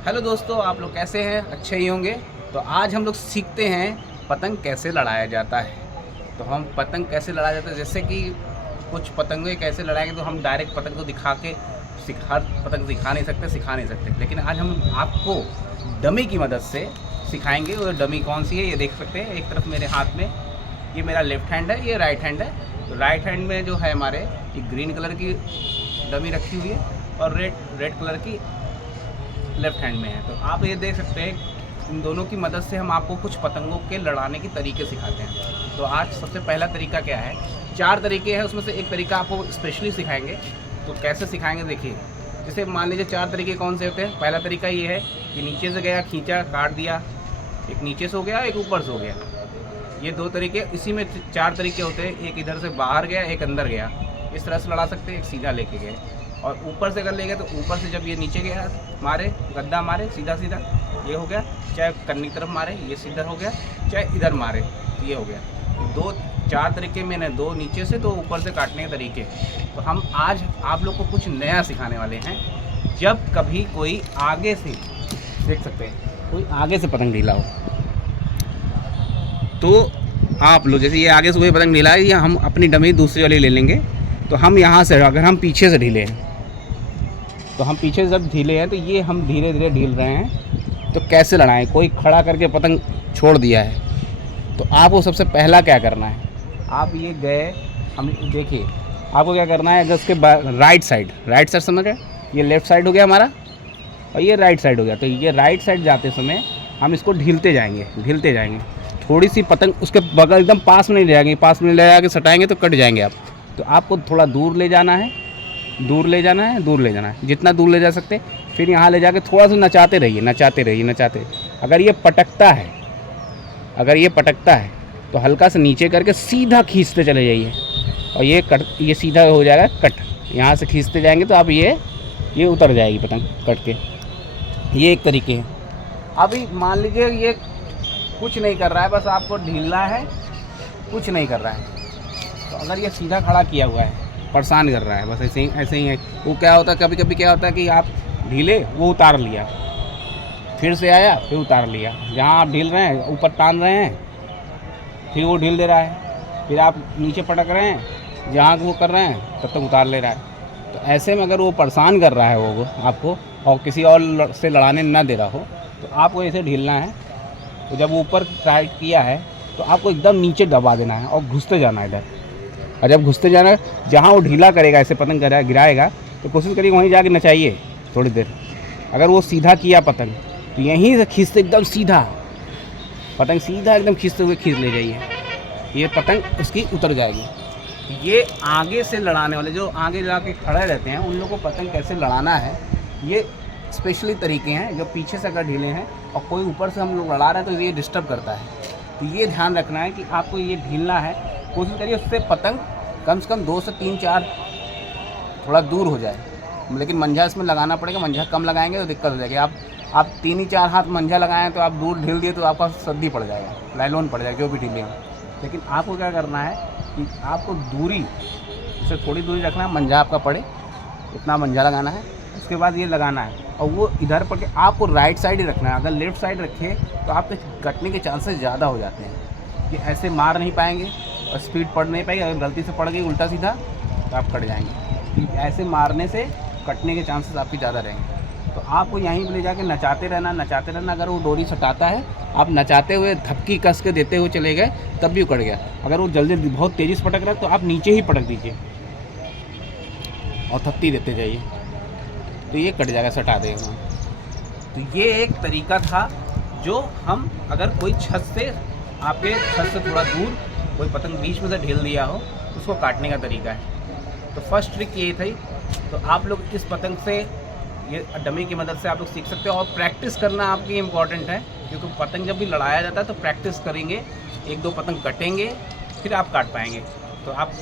Hello दोस्तों, आप लोग कैसे हैं? अच्छे ही होंगे। तो आज हम लोग सीखते हैं पतंग कैसे लड़ाया जाता है। तो हम पतंग कैसे लड़ाया जाता है, जैसे कि कुछ पतंगें कैसे लड़ाएंगे, तो हम डायरेक्ट पतंग को दिखा के हर पतंग दिखा नहीं सकते, सिखा नहीं सकते। लेकिन आज हम आपको डमी की मदद से सिखाएंगे। और डमी कौन सी है ये देख सकते हैं। एक तरफ मेरे हाथ में ये मेरा लेफ्ट हैंड है, ये राइट हैंड है। तो राइट हैंड में जो है हमारे ये ग्रीन कलर की डमी रखी हुई है और रेड कलर की लेफ्ट हैंड में है। तो आप ये देख सकते हैं, इन दोनों की मदद से हम आपको कुछ पतंगों के लड़ाने के तरीके सिखाते हैं। तो आज सबसे पहला तरीका क्या है, 4 तरीके हैं, उसमें से एक तरीका आपको स्पेशली सिखाएंगे। तो कैसे सिखाएंगे देखिए। जैसे मान लीजिए 4 तरीके कौन से होते हैं। पहला तरीका ये है कि नीचे से गया, खींचा, काट दिया। एक नीचे से हो गया, एक ऊपर से हो गया। ये 2 तरीके, इसी में 4 तरीके होते हैं। एक इधर से बाहर गया, एक अंदर गया। इस तरह से लड़ा सकते हैं। एक सीधा लेके गए और ऊपर से अगर ले गए तो ऊपर से जब ये नीचे गया मारे, गद्दा मारे सीधा सीधा, ये हो गया। चाहे कन्नी तरफ मारे, ये सीधा हो गया। चाहे इधर मारे, ये हो गया। 4 तरीके मैंने, 2 नीचे से, 2 ऊपर से काटने के तरीके। तो हम आज आप लोग को कुछ नया सिखाने वाले हैं। जब कभी कोई आगे से, देख सकते हैं, कोई आगे से पतंग ढीला हो, तो आप लोग जैसे ये आगे से कोई पतंग ढीला है, या हम अपनी डमी दूसरी वाली ले लेंगे। तो हम यहाँ से, अगर हम पीछे से ढीले हैं, तो हम पीछे से जब ढीले हैं तो ये हम धीरे धीरे ढील रहे हैं। तो कैसे लड़ाएं, कोई खड़ा करके पतंग छोड़ दिया है, तो आपको सबसे पहला क्या करना है, आप ये गए, हम देखिए आपको क्या करना है। अगर उसके राइट साइड समझ रहे, ये लेफ़्ट साइड हो गया हमारा और ये राइट साइड हो गया। तो ये राइट साइड जाते समय हम इसको ढीलते जाएंगे। थोड़ी सी पतंग उसके बगल एकदम पास में नहीं ले जाएंगे, पास में ले जाके सटाएंगे तो कट जाएंगे आप। तो आपको थोड़ा दूर ले जाना है। जितना दूर ले जा सकते, फिर यहाँ ले जाके थोड़ा सा नचाते रहिए। अगर ये पटकता है तो हल्का से नीचे करके सीधा खींचते चले जाइए और ये सीधा हो जाएगा कट। यहाँ से खींचते जाएंगे तो आप ये उतर जाएगी पतंग कट के। ये एक तरीके है। अभी मान लीजिए ये कुछ नहीं कर रहा है, बस आपको ढीलना है, कुछ नहीं कर रहा है। तो अगर ये सीधा खड़ा किया हुआ है, परेशान कर रहा है, बस ऐसे ही है। वो क्या होता है, कभी कभी क्या होता है कि आप ढीले, वो उतार लिया, फिर से आया, फिर उतार लिया। जहाँ आप ढील रहे हैं ऊपर तान रहे हैं, फिर वो ढील दे रहा है। फिर आप नीचे पटक रहे हैं, जहाँ वो कर रहे हैं तब तक उतार ले रहा है। तो ऐसे में अगर वो परेशान कर रहा है वो आपको, और किसी और से लड़ाने ना दे रहा हो, तो आपको ऐसे ढीलना है। तो जब ऊपर टाइट किया है तो आपको एकदम नीचे दबा देना है और घुसते जाना है इधर। और जब घुसते जाना है, जहाँ वो ढीला करेगा, ऐसे पतंग गिराएगा, तो कोशिश करिए वहीं जाके नचाइए थोड़ी देर। अगर वो सीधा किया पतंग, तो यहीं से खींचते एकदम सीधा, पतंग सीधा एकदम खींचते हुए खींच ले जाइए, ये पतंग उसकी उतर जाएगी। ये आगे से लड़ाने वाले, जो आगे जाके खड़े रहते हैं, उन लोगों को पतंग कैसे लड़ाना है, ये स्पेशली तरीके हैं। जो पीछे से अगर ढीले हैं और कोई ऊपर से हम लोग लड़ा रहे हैं तो ये डिस्टर्ब करता है। तो ये ध्यान रखना है कि आपको ये ढीलना है। कोशिश करिए उससे पतंग कम से कम 2 से 3-4 थोड़ा दूर हो जाए। लेकिन मंझा इसमें लगाना पड़ेगा। मंझा कम लगाएंगे तो दिक्कत हो जाएगी। आप 3 ही 4 हाथ मंझा लगाएं तो आप दूर ढील दिए तो आपका सद्दी पड़ जाएगा, लाइलोन पड़ जाएगा, जो भी ढीले हैं। लेकिन आपको क्या करना है कि आपको दूरी से थोड़ी दूरी रखना है, मंझा आपका पड़े इतना मंझा लगाना है। उसके बाद ये लगाना है और वो इधर पड़ के आपको राइट साइड ही रखना है। अगर लेफ़्ट साइड रखे तो आपके कटने के चांसेस ज़्यादा हो जाते हैं कि ऐसे मार नहीं पाएंगे और स्पीड पड़ नहीं पाएगी। अगर गलती से पड़ गई उल्टा सीधा तो आप कट जाएंगे। ऐसे मारने से कटने के चांसेस आपके ज़्यादा रहेंगे। तो आपको यहीं पर ले जाके नचाते रहना। अगर वो डोरी सटाता है, आप नचाते हुए धपकी कस के देते हुए चले गए तब भी कट गया। अगर वो जल्दी बहुत तेज़ी से पटक रहा है तो आप नीचे ही पटक दीजिए और थपकी देते जाइए, तो ये कट जाएगा, सटा देगा। तो ये एक तरीका था जो हम, अगर कोई छत से, आपके छत से थोड़ा दूर कोई पतंग बीच में से ढील दिया हो, उसको काटने का तरीका है। तो फर्स्ट ट्रिक ये थी। तो आप लोग इस पतंग से, ये डमी की मदद से आप लोग सीख सकते हो। और प्रैक्टिस करना आपकी इम्पॉर्टेंट है, क्योंकि पतंग जब भी लड़ाया जाता है तो प्रैक्टिस करेंगे। 1-2 पतंग कटेंगे, फिर आप काट पाएंगे। तो आप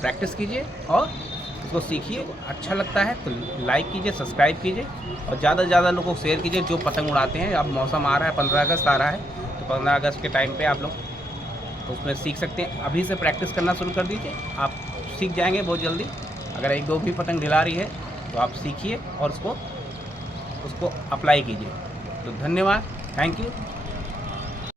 प्रैक्टिस कीजिए और इसको सीखिए। अच्छा लगता है तो लाइक कीजिए, सब्सक्राइब कीजिए और ज़्यादा से ज़्यादा लोगों को शेयर कीजिए जो पतंग उड़ाते हैं। अब मौसम आ रहा है, 15 अगस्त आ रहा है, तो 15 अगस्त के टाइम पे आप लोग उसमें सीख सकते हैं। अभी से प्रैक्टिस करना शुरू कर दीजिए, आप सीख जाएंगे बहुत जल्दी। अगर 1-2 भी पतंग ढिला रही है तो आप सीखिए और उसको उसको अप्लाई कीजिए। तो धन्यवाद, थैंक यू।